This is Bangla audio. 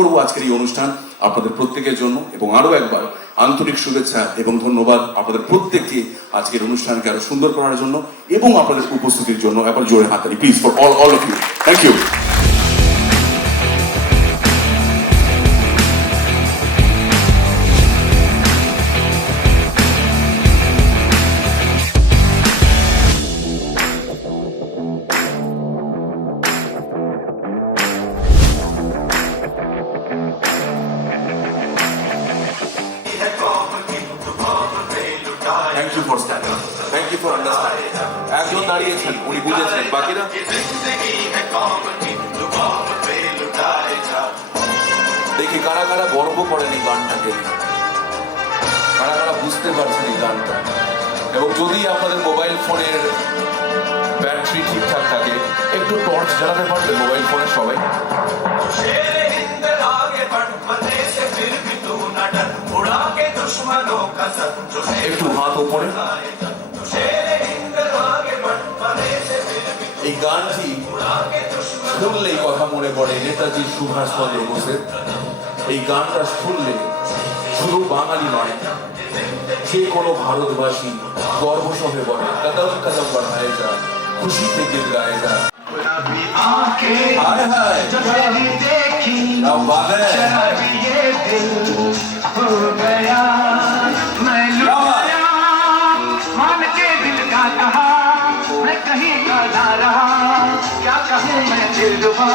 করব আজকের এই অনুষ্ঠান আপনাদের প্রত্যেকের জন্য, এবং আরো একবার আন্তরিক শুভেচ্ছা এবং ধন্যবাদ আপনাদের প্রত্যেককে আজকের অনুষ্ঠানকে আরো সুন্দর করার জন্য এবং আপনাদের উপস্থিতির জন্য। একবার জোরে হাততালি please for all of you. Thank you. Thank you for standing. Thank you for understanding. একজন দাঁড়িয়েছেন, উনি বুঝেছেন, বাকিরা দেখি কারা কারা গর্ব করেন এই গানটাকে, কারা কারা বুঝতে পারছেন এই গানটা। এবং যদি আপনাদের মোবাইল ফোনের ব্যাটারি ঠিকঠাক থাকে, একটু টর্চ জ্বালাতে পারবে মোবাইল ফোনে সবাই। একটু হাত উপরে। এই গানটি শুনলেই কথা মনে পড়ে নেতাজি সুভাষচন্দ্র বোসের। এই গানটা শুনলে শুধু বাঙালি নয়, যে কোনো ভারতবাসী গর্ব সহে বলে কদম কদম বাড়ায় যা, খুশি থেকে গায়ে যা। হায় হায় कहीं का ना रहा, क्या कहूँ मैं दिलरुबा।